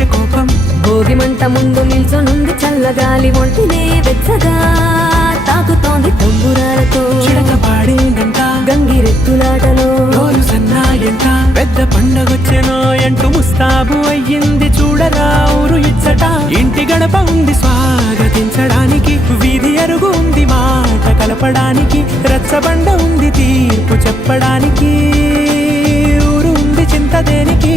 పెంచే కోపం. భోగి మంట ముందు నిల్చొనుంది చల్లగాలి ఒంటినే వెచ్చగా తాకుతోంది తంబురాలతో చిడక పాడిందంట గంగిరెత్తులాటలో రోజు సన్నాయంట. పెద్ద పండగొచ్చెనో ఎంటూ ముస్తాబు అయ్యింది చూడరా ఊరు ఇచ్చట. ఇంటి గడప ఉంది స్వాగతించడానికి, వీధి అరుగు ఉంది మాట కలపడానికి, రచ్చబండ ఉంది తీర్పు చెప్పడానికి, ఊరు ఉంది చింత దేనికి.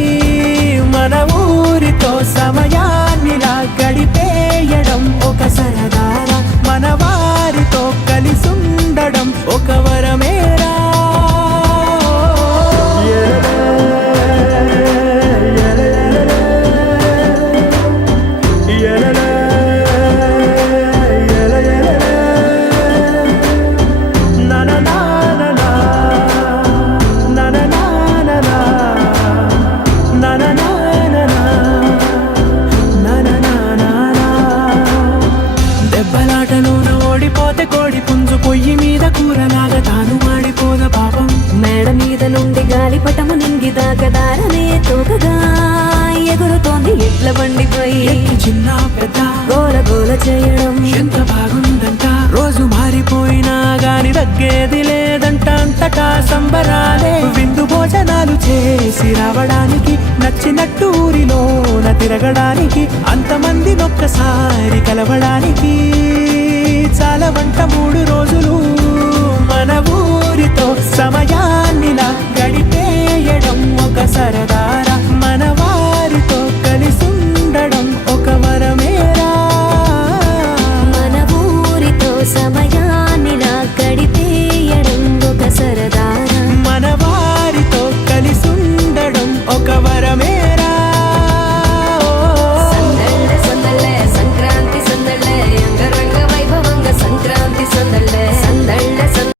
మన ఊరితో సమయాన్నిలా గడిపేయడం ఒక సరదారా, మన వారితో కలిసుండడం ఒక వరమేరా. దెబ్బలాటలోన ఓడిపోతే కోడి పుంజు పొయ్యి మీద కూరలాగా తాను మాడిపోద పాపం. మేడ మీద నుండి గాలిపటము నింగిదాకా దారనే తోకగా ఎగురుతోంది ఎడ్ల బండిపై. చిన్న పెద్ద గోల గోల చేయడం ఎంత బాగుందంట. రోజు మారిపోయినా గాని తగ్గేది లేదంట. అంతటా సంబరాలే, విందు భోజనాలు చేసి రావడానికి, నచ్చినట్టు ఊరిలోన తిరగడానికి, అంతమంది ఒక్కసారి కలవడానికి చాలా వంట 3 రోజులు. మన ఊరితో సమయాన్నిలా గడిపేయడం ఒక సరదారా, మన వారితో కలిసుండడం ఒక వరమేరా. మన ఊరితో సమయాన్నిలా గడిపేయడం ఒక సరదారా, మన వారితో కలిసుండడం ఒక వరమేరా. సందళ్ళే సందళ్ళే సంక్రాంతి సందళ్ళే అంగరంగ వైభవంగ సంక్రాంతి సందళ్ళే సందళ్ళే సందళ్ళే.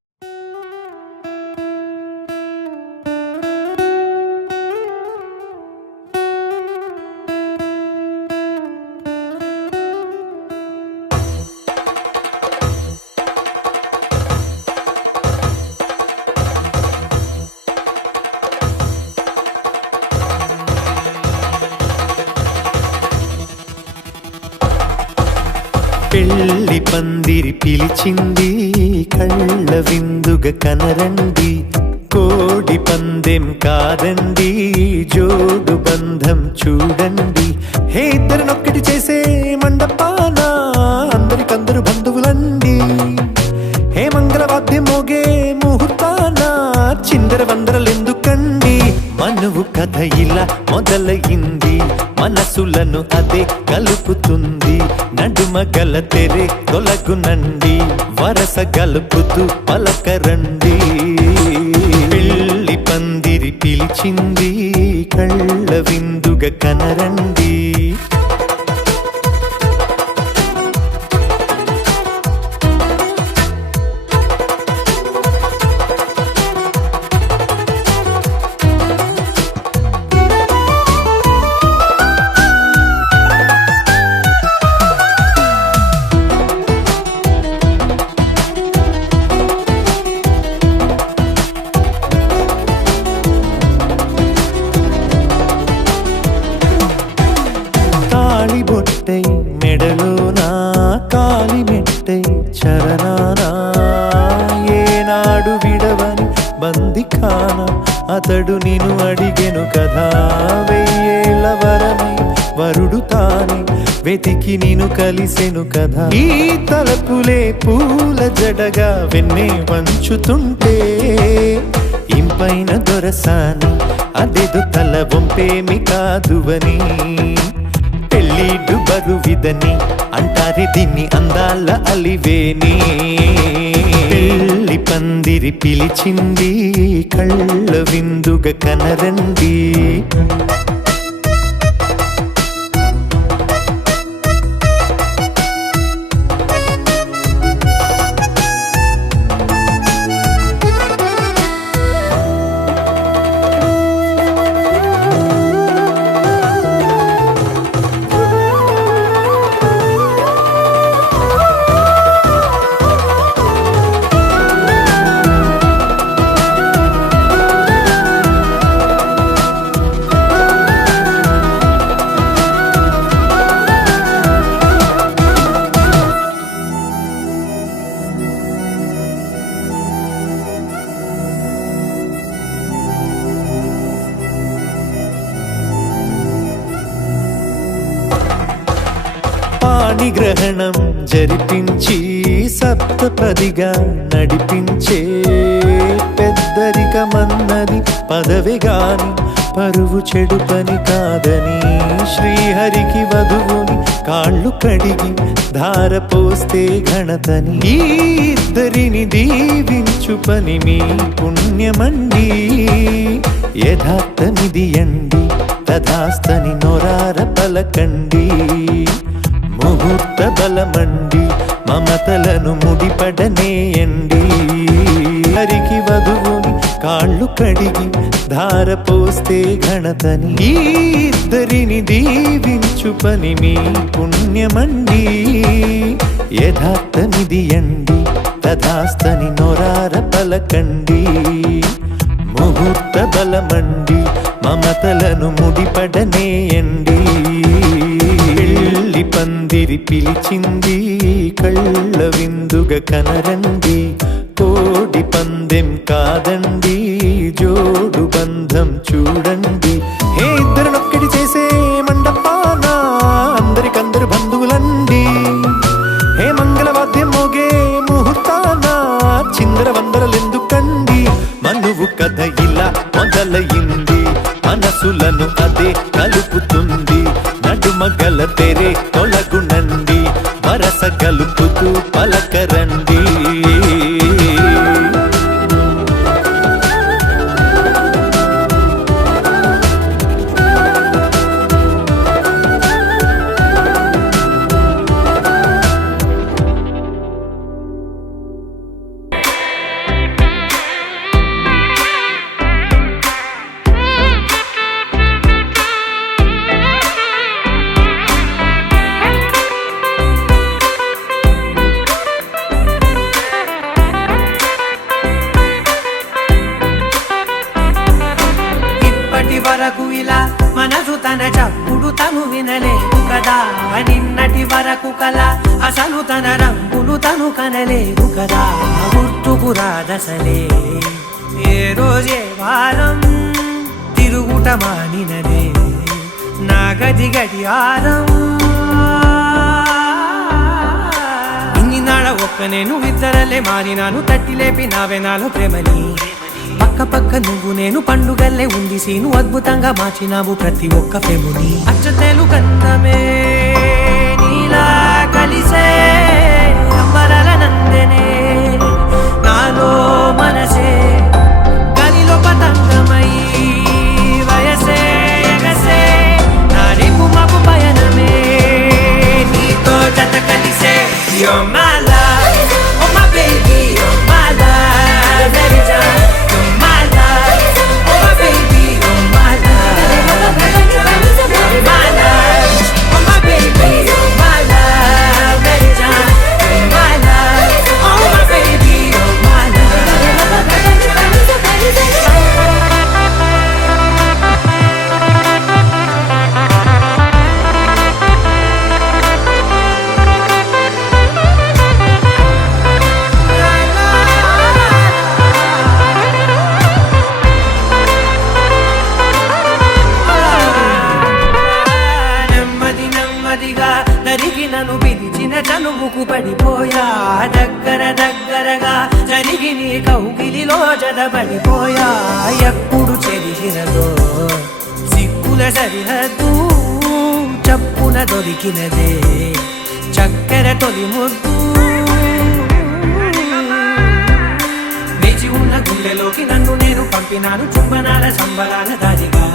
పెళ్లి పందిరి పిలిచింది కళ్ళ విందుగ కనరండి, కోడి పందెం కాదండి జోడు బంధం చూడండి. హే ఇద్దరినొక్కటి చేసే మండపాన అందరికందరు బంధువులండి. హే మంగళవాద్యం మోగే ముహూర్తాన చిందర వందరలెందుకండి. మనువు కథ ఇలా మొదలయింది, మనసులను అదే కలుపుతుంది. నడుమ గల తెరే తొలగునండి, వరస గలుపుతూ పలకరండి. పెళ్లి పందిరి పిలిచింది కళ్ళ విందుగ కనరండి. బొట్టై మెడలోనా కాలి మెట్టై చరణానా, ఏనాడు విడవని బందిఖాన అతడు నిన్ను అడిగెను కదా. 1000 ఏళ్ల వరమై వరుడు తానే వెతికి నిన్ను కలిసెను కదా. ఈ తలపులే పూల జడగా వెన్నే వంచుతుంటే, ఇంపైన దొరసాని అదెదు తల వంపేమి కాదువని. పెళ్ళిడు బరువిదని అంటారే దీన్ని అందాల అలివేని. పెళ్లి పందిరి పిలిచింది కళ్ళ విందుగ కనరండి. పాణిగ్రహణం జరిపించి సప్తపదిగా నడిపించే పెద్దరికమన్నది పదవి గాని పరువు చెడు పని కాదని శ్రీహరికి వధువుని కాళ్ళు కడిగి ధార పోస్తే ఘనతని ఈ ఇద్దరిని దీవించు పని మీ పుణ్యమండి యథార్థమిది అండి తథాస్తని నొరార పలకండి ముహూర్త బలమండి మమతలను ముడిపడనేయండి హరికి వధువుని కాళ్ళు కడిగి ధార పోస్తే ఘనతని ఈ ఇద్దరిని దీవించు పని మీ పుణ్యమండి యథార్థమిది అండి తథాస్తని నొరార పలకండి ముహూర్త బలమండి మమతలను ముడిపడనేయండి పెళ్లి పందిరి పిలిచింది కళ్ళ విందుగా కనరండి కోడి పందెం కాదండి జోడు బంధం చూడండి హే ఇద్దరినొక్కటి చేసే మండపాన అందరికందరు బంధువులండి హే మంగళవాద్యం మోగే ముహూర్తాన చిందర వందరలెందుకండి మనువు కథ ఇలా మొదలయింది మనసులను అదే కలుపుతుంది నడుమగల తెరే తొలగునండి వరస కలుపుతూ పలకరండి వరకు ఇలా మనసు తన చప్పుడు తను వినలేదు కదా నిన్నటి వరకు కల అసలు తన రంగులు తను కనలేదు కదా గుర్తుకు రాదసలే ఏ రోజే వారం తిరుగుట మానినదే నా గది గడియారం ఇన్ని నాడ ఒక్క నేను ఇద్దరలే మారినాను తట్టి లేపి నావే నాలో ప్రేమని పక్క పక్క నువ్వు నేను పండుగల్లే ఉంది సీను అద్భుతంగా మార్చినావు ప్రతి ఒక్క ప్రేముని అచ్చతేలు కందమే నీలా కలిసే అంబరాల నందనే నాలో మనసే గలిలో పతంగమై వయసే ఎగసే నా రేపు మాకు పయనమే నీతో జత కలిసే You're my love, oh my baby, you're my love, baby John. నన్ను పిలిచిన చనువుకు పడిపోయా దగ్గర దగ్గరగా జరిగి నీ కౌగిలిలో జడబడిపోయా ఎప్పుడు చెరిగినదో సిక్కుల సరిహద్దు చప్పున దొరికినదే చక్కెర తొలి ముద్దు వేచి ఉన్న గుండెలోకి నన్ను నేను పంపినాను చుంబనాల సంబరాల దారిగా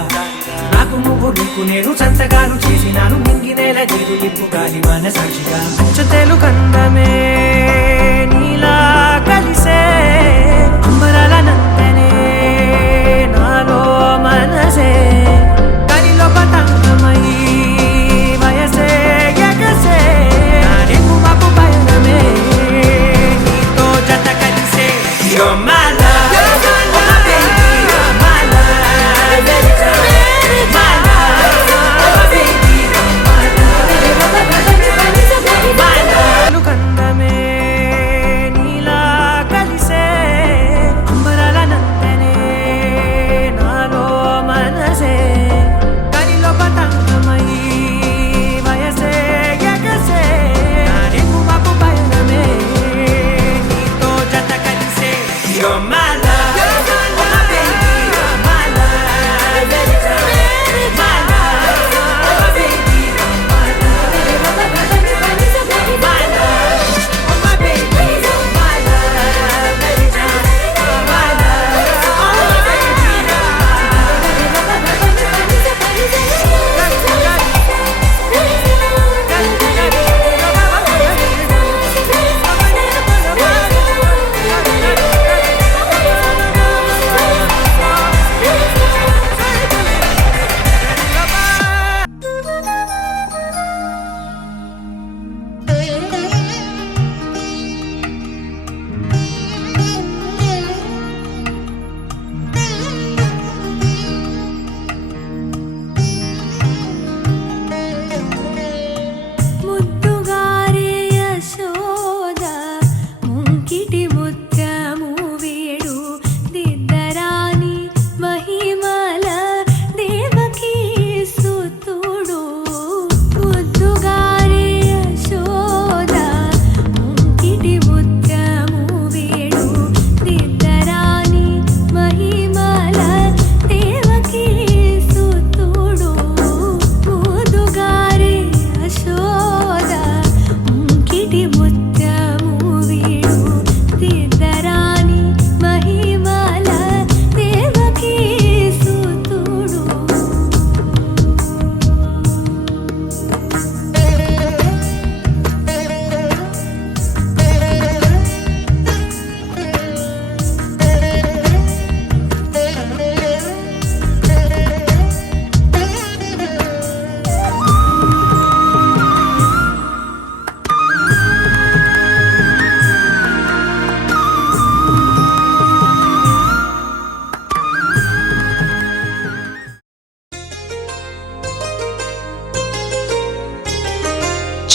నాకు నువ్వు నీకు నేను సంతకాలు చేసినాను మింగినేల దిగులిప్పు గాలి మన సాక్షిగా అచ్చతేలు కందమే నీలా కలిసే అంబరాల నందనే నాలో మనసే గలిలో పతంగమై వయసే ఎగసే నా రేపు మాకు పయనమే నీతో జత కలిసే You're my love, oh my baby, you're my love, baby my love, oh my baby, you're my love, my love. కందమే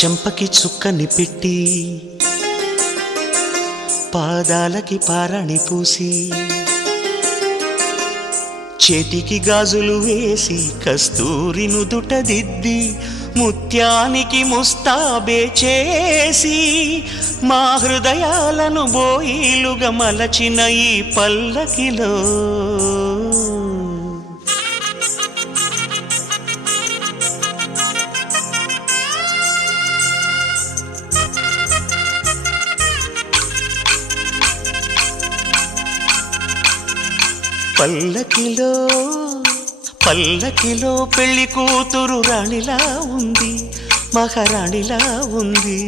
చెంపకి చుక్కని పెట్టి పాదాలకి పారాణి పూసి చేతికి గాజులు వేసి కస్తూరి నుదుట దిద్ది ముత్యానికి ముస్తాబే చేసి మా హృదయాలను బోయిలుగా మలచిన ఈ పల్లకిలో పల్లకిలో పల్లకిలో పెళ్లి కూతురు రాణిలా ఉంది, మహారాణిలా ఉంది.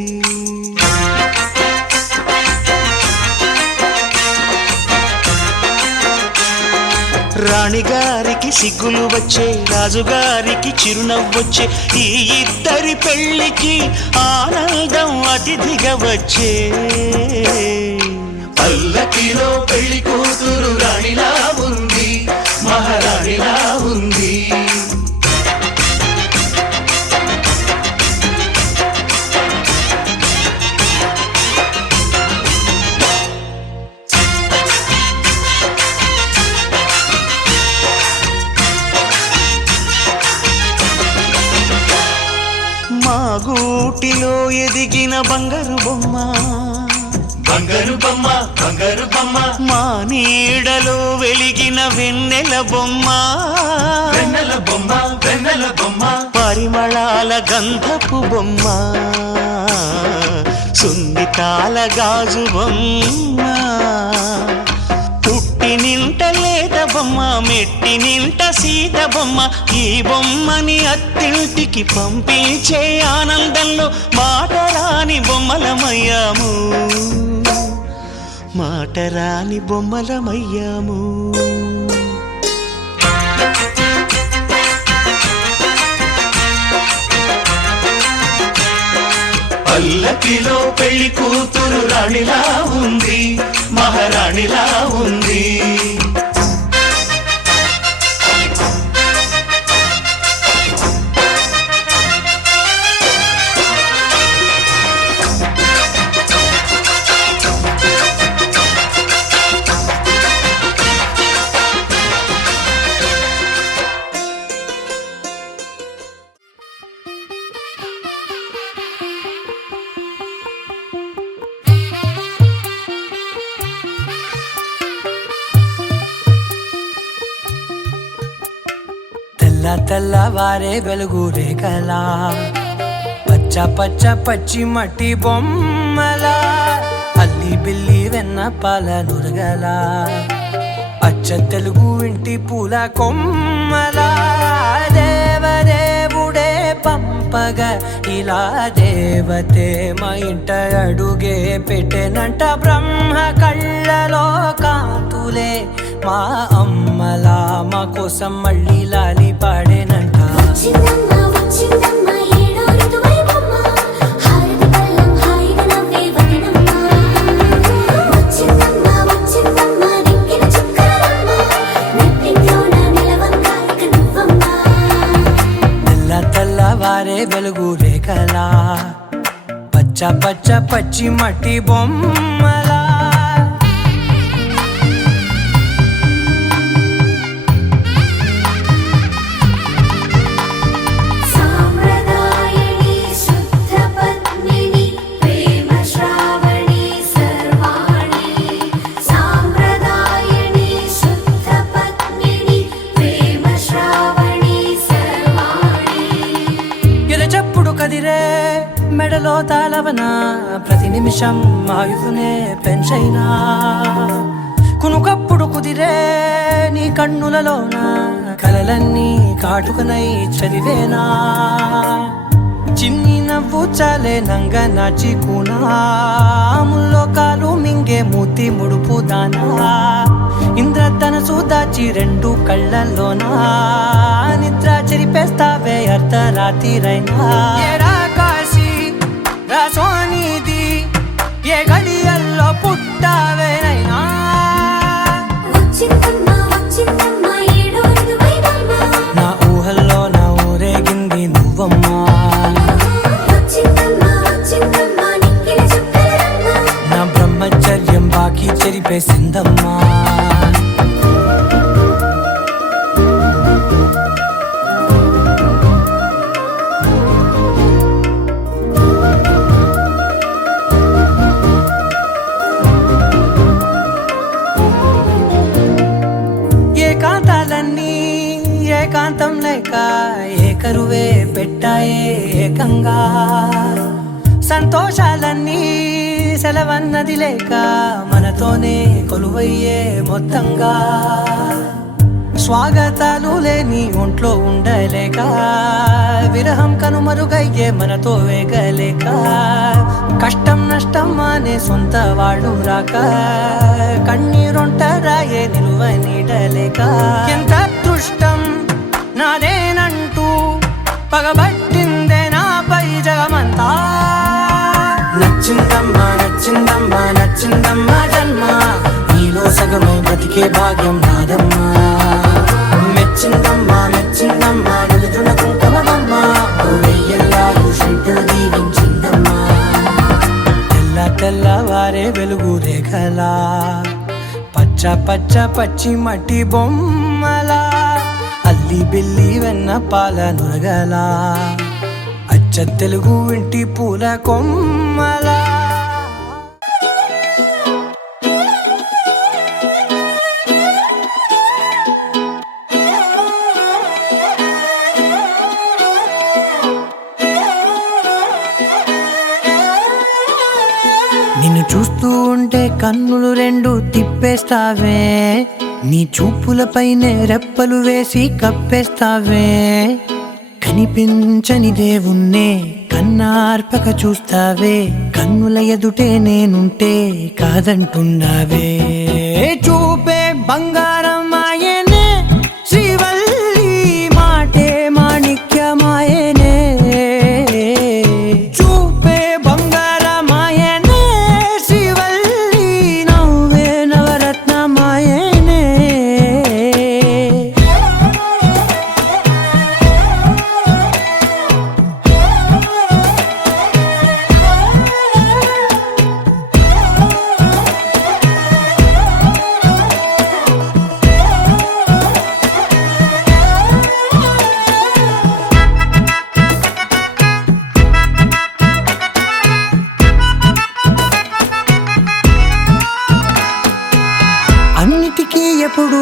రాణిగారికి సిగ్గులు వచ్చే, రాజుగారికి చిరునవ్వొచ్చే, ఈ ఇద్దరి పెళ్లికి ఆనందం అతిథిగా వచ్చే. పల్లకిలో పెళ్లి కూతురు రాణిలా ఉంది, మహారాణిలా ఉంది. మా గూటిలో ఎదిగిన బంగారు బొమ్మ, బంగారు బొమ్మ, బంగారు బొమ్మ. మా నీడలో వెలిగిన వెన్నెల బొమ్మ, వెన్నెల బొమ్మ, వెన్నెల బొమ్మ. పరిమళాల గంధపు బొమ్మ, సున్నితాల గాజు బొమ్మ. పుట్టి నింట లేత బొమ్మ, మెట్టి నింట సీత బొమ్మ. ఈ బొమ్మని అత్తింటికి పంపించే ఆనందంలో మాటరాని బొమ్మలమయ్యాము, మాటరాని బొమ్మలమయ్యాము. పల్లకిలో పెళ్లి కూతురు రాణిలా ఉంది, మహారాణిలా ఉంది. తెల్లవారే వెలుగు రేఖలా, పచ్చ పచ్చ పచ్చి మట్టి బొమ్మలా, అల్లి బిల్లి వెన్న పాల నురగలా, అచ్చ తెలుగు ఇంటి పూల కొమ్మలా. దేవదేవుడే పంపగా ఇలా దేవతే మా ఇంట అడుగే పెట్టెనంట. బ్రహ్మ కళ్ళలో కాంతులే మా అమ్మలా మా కోసం మళ్ళీ లాలి పాడేనంట. తెల్లవారే వెలుగు రేఖలా, పచ్చ పచ్చ పచ్చి మట్టి బొమ్మలా. కదిరే మెడలో తాళవన, ప్రతి నిమిషం ఆయుధునే పెంచైనా. కునుకప్పుడు కుదిరే నీ కన్నులలోన, కలలన్నీ కాటుకనై చదివేనా. చిన్ని నవ్వు చాలే నంగ నాచి కూనాముల్లో కాలు మింగే మూతి ముడుపు దానా. ఇంద్రధనసు దాచి రెండు కళ్ళల్లోనా, నిద్ర చెరిపేస్తావే అర్ధరాత్రిరైనా. కాశీ రాసోనిది ఏ గడియల్లో పుట్టావేనైనా. నా ఊహల్లో నా ఊరేగింది నువ్వమ్మా. ఏకంగా సంతోషాలన్నీ సెలవన్నది లేక మనతోనే కొలువయ్యే మొత్తంగా స్వాగతాలు లేని ఒంట్లో ఉండలేక విరహం కనుమరుగయ్యే మనతో వేగలేక కష్టం నష్టం అనే సొంత వాళ్ళు రాక కన్నీరొంటరాయే నిలువ నీడలేక ఎంత అదృష్టం నాదేనంటూ పగబట్టిందే నాపై జగమంతా నచ్చిందమ్మా నచ్చిందమ్మా నచ్చిందమ్మా జన్మ నీలో సగమై బ్రతికే భాగ్యం నాదమ్మా మెచ్చిందమ్మా మెచ్చిందమ్మా నిలుతున్న కుంకుమమ్మా వెయ్యల్లాలు శంకరు దీవించిందమ్మా తెల్ల తెల్లవారే వెలుగు రేఖలా పచ్చ పచ్చ పచ్చి మట్టి బొమ్మలా అల్లి బిల్లి వెన్న పాల నురగలా అచ్చ తెలుగు ఇంటి పూల కొమ్మలా నిన్ను చూస్తూ ఉంటే కన్నులు రెండు తిప్పేస్తావే నీ చూపులపైనే రెప్పలు వేసి కప్పేస్తావే కనిపించని దేవుణ్ణే కన్నార్పక చూస్తావే కన్నుల ఎదుటే నేనుంటే కాదంటున్నావే చూపే బంగారం ఆయనే శ్రీవల్లి మాటే మాణిక్యమాయనే చూపే బంగారమాయనే శ్రీవల్లి నవ్వే నవరత్నమాయనే అన్నిటికీ ఎప్పుడు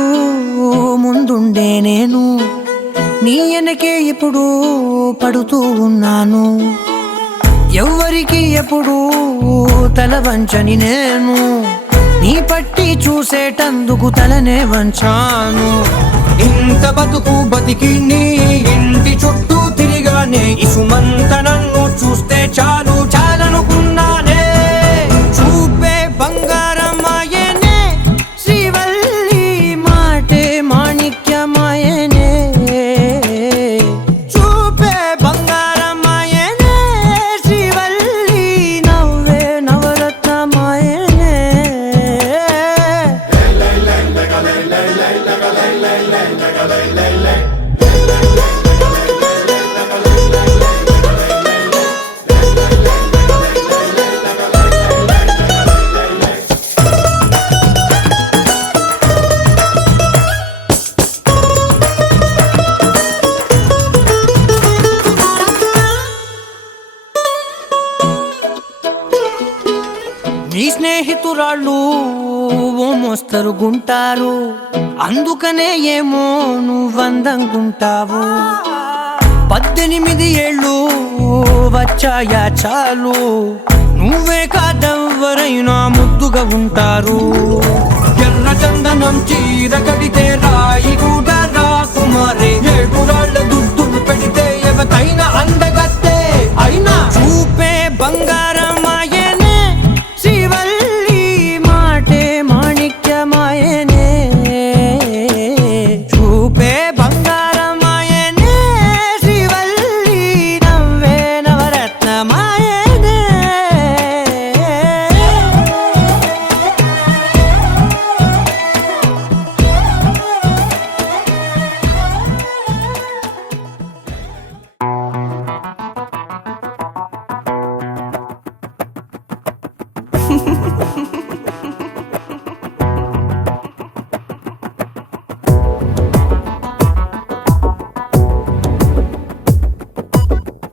ముందుండే నేను నీ వెనకే ఎప్పుడు పడుతూ ఉన్నాను ఎవ్వరికి ఎప్పుడు తల వంచని నేను నీ పట్టి చూసేటందుకు తలనే వంచాను ఇంత బతుకు బతికి నీ ఇంటి చుట్టూ తిరిగానే ఇసుమంత నన్ను చూస్తే చాలు చాలనుకున్నానే చూపే బంగారమాయనే శ్రీవల్లి మాటే మాణిక్యమాయనే చూపే బంగారమాయనే శ్రీవల్లి నవ్వే నవరత్నమాయనే నీ స్నేహితురాళ్ళు ఓ మోస్తరుగుంటారు అందుకనే ఏమో నువ్వందంగుంటావు 18 ఏళ్ళు వచ్చాయా చాలు నువ్వే కాదెవ్వరైనా ముద్దుగా ఉంటారు ఎర్ర చందనం చీర కడితే రాయి కూడా రాకుమారే 7 రాళ్ళ దుద్దులు పెడితే ఎవతైనా అందగత్తే అయినా చూపే బంగారమాయనే శ్రీవల్లి మాటే మాణిక్యమాయనే చూపే బంగారమాయనే శ్రీవల్లి నవ్వే నవరత్నమాయనే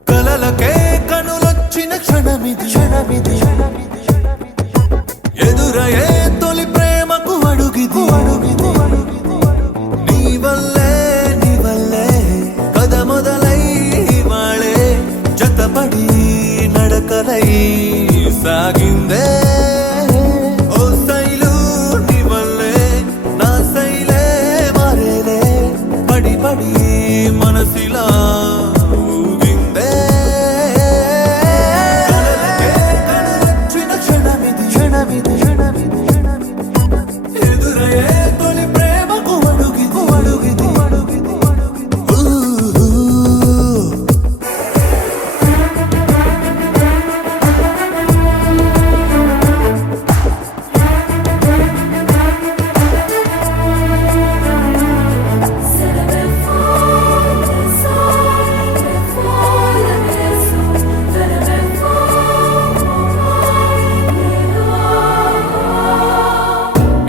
కలలకే కనులొచ్చిన క్షణమిది ఎదురయే తొలి ప్రేమకు అడుగిది నీ వల్లే కథ మొదలై వాళే నడకలై సాగిందే ఓ శైలు నీ వల్లే నా శైలే మారేలే పడి పడి మనసిలా ఊగిందే కలలకే కనులొచ్చిన క్షణమిది ఎదురయ్యే తొలి ప్రేమకు అడుగిది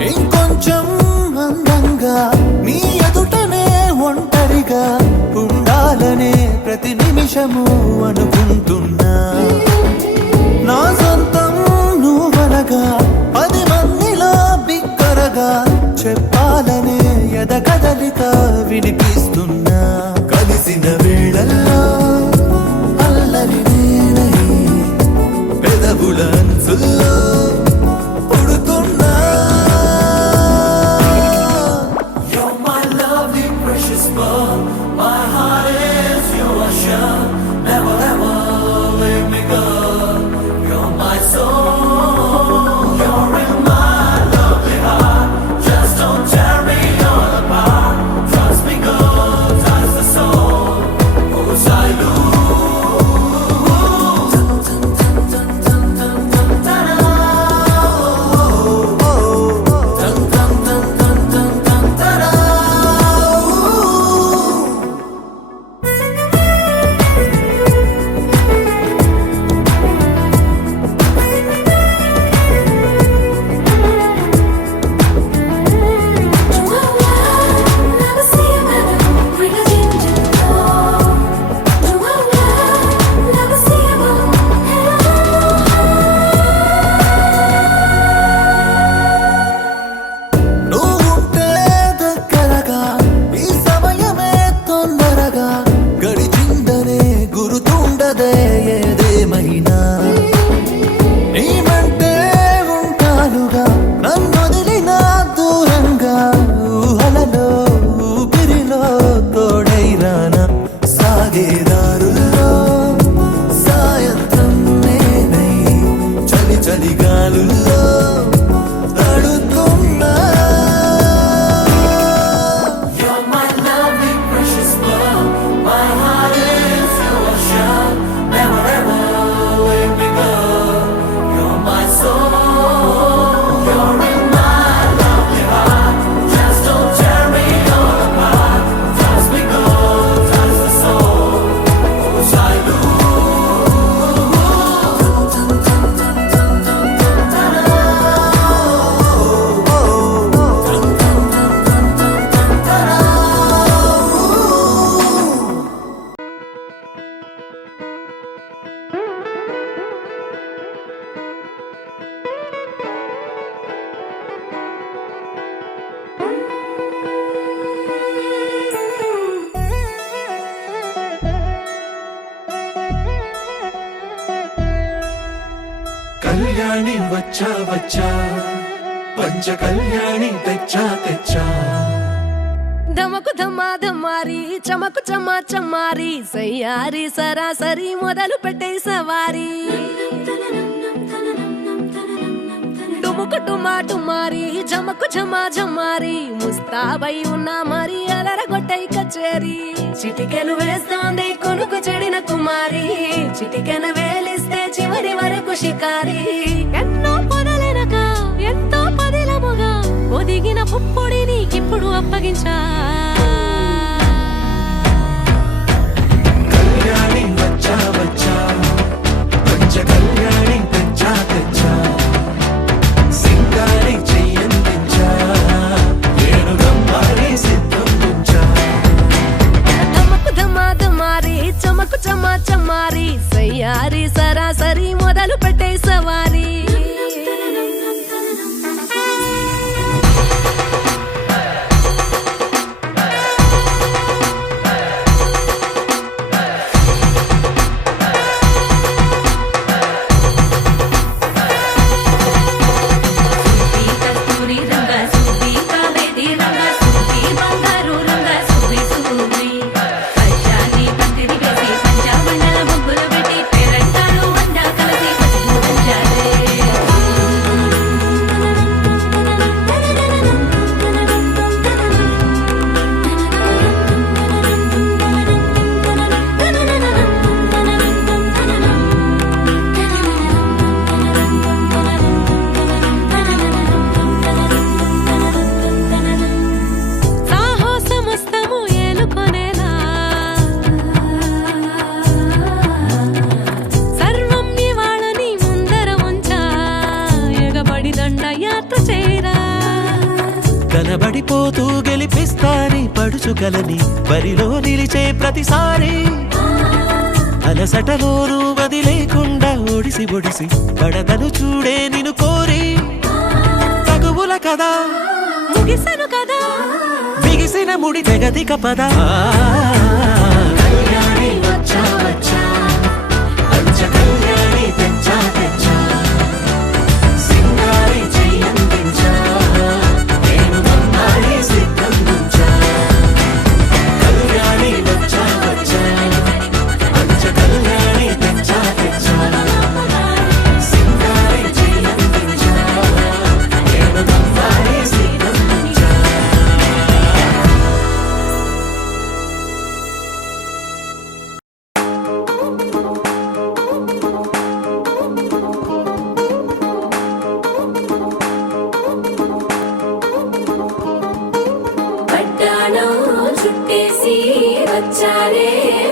ఇంకొంచెం అందంగా నీ ఎదుటనే ఒంటరిగా ఉండాలనే ప్రతి నిమిషము అనుకుంటున్నా నా సొంతం నువ్వనగా 10 మందిలో బిక్కరగా చెప్పాలనే ఎదగదలిక వినిపిస్తున్నా కలిసిన వేళల్లో అల్లరి నేనై పెదవుల అంచుల్లో పుడుతున్నా You're my lovely precious pearl, my heart is your shell. Never ever leave me, girl. You're my soul, you're in my lovely heart. Just don't tear me all apart. Trust me, girl, that's the soul. Who's I lose? నువ్వుంటే దగ్గరగా ఈ సమయమే తొందరగా గడిచిందనే గుర్తుండదే ఏదేమైనా నీ వెంటే ఉంటానుగా నన్నొదిలినా దూరంగా ఊహలలో ఊపిరిలో తోడైరానా సాగేదారుల్లో సాయంత్రం నేనై చలి చలి గాలుల్లో తడుతున్నా You're my lovely precious pearl, my heart is your shell. Never ever leave me, girl. You're my soul, you're in my lovely heart. Just don't tear me all apart. Trust me, girl, that's the soul. Who's I Kalyani వచ్చా వచ్చా పంచ కళ్యాణి తెచ్చా తెచ్చా ధమకు ధమా ధమారి చమకు చమా చమారి సయ్యారి సరాసరి మొదలు పెట్టే సవారి డుముకు టుమా టుమారి జమకు ఝమా ఝమారి ముస్తాబై ఉన్నా మరి అలరగొట్టై కచేరి చిటికెను వేస్తోంది కొనుకు చెడిన కుమారి చిటికెన వేలిస్తే చివరి వరకు షికారి ఎన్నో పొదలెనక ఎంతో పదిలముగా ఒదిగిన పుప్పొడి నీకిప్పుడు అప్పగించా కళ్యాణి వచ్చా వచ్చా పంచ కళ్యాణి తెచ్చా తెచ్చా సింగారి చెయ్యందించా నేను గమ్మారి సిద్ధందించా ధమకు ధమా ధమారి చమకు చమా చమారి సయ్యారి సరాసరి మొదలు పెట్టే సవారి కోరికలని బరిలో నిలిచే ప్రతిసారి అలసటలోను వదిలేకుండా ఒడిసి ఒడిసి పడతను చూడే నిన్ను కోరి తగువుల కదా ముగిసను కదా బిగిసిన ముడి తెగదిక పద కళ్యాణి వచ్చా వచ్చా పంచ కళ్యాణి తెచ్చా తెచ్చా సింగారి చెయ్యందించా నేను బంగారి సిద్ధం నుంచా కళ్యాణి వచ్చా వచ్చా పంచ కళ్యాణి తెచ్చా తెచ్చా సింగారి చెయ్యందించా నేను బంగారి సిద్ధం నుంచా పట్టాణం చుట్టేసి వచ్చారే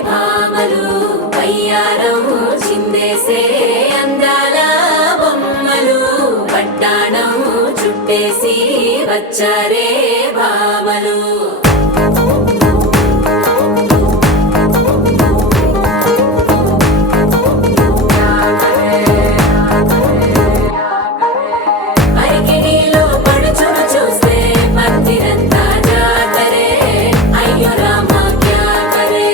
భామలు పయ్యారం చిందేసే అందాల బొమ్మలు పట్టాణం చుట్టేసి వచ్చారే భామలు అరికిడిలో పడుచును చూస్తే మందిరంతా జాతరే అయ్యో రామా క్యా కరే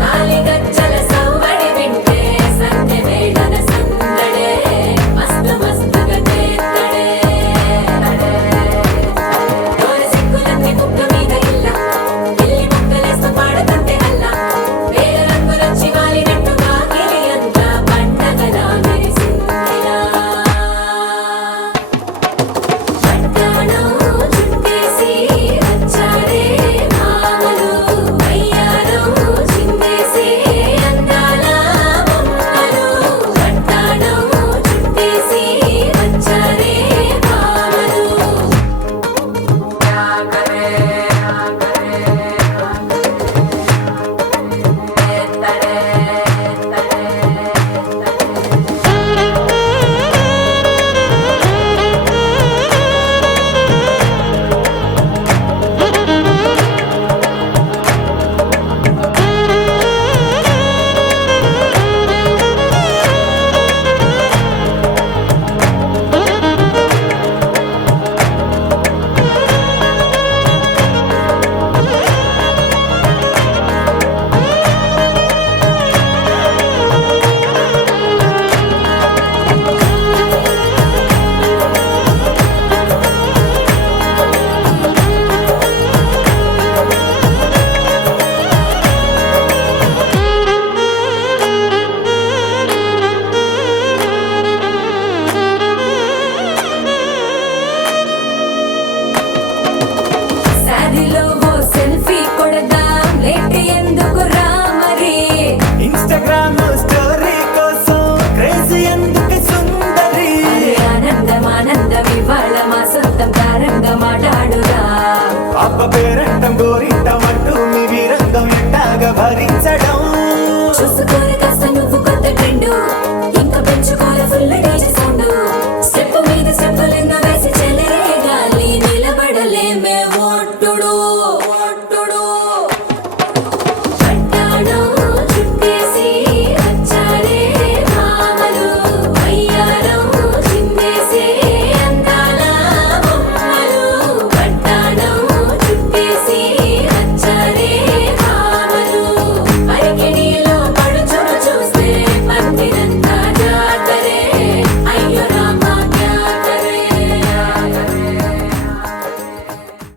తాళిగజ్జల సవ్వడి వింటే సంధ్య వేళన సందడే మస్తు మస్తుగా చేత్తడే డోలు సిక్కులన్నీ కుక్క మీద ఇల్ల పిల్లి ముక్కలేస్తూ పాడుతుంటే అల్లా వేల రంగులొచ్చి వాలినట్టుగా గిలి అంతా పండగలా మెరిసిందిలా పట్టాణం చుట్టేసి వచ్చారే భామలు పయ్యారం చిందేసే అందాల బొమ్మలు పట్టాణం చుట్టేసి వచ్చారే భామలు సారిలో ఓ సెల్ఫీ కొడదాం లేట్ ఎందుకు రా మరి ఇన్స్టాగ్రామ్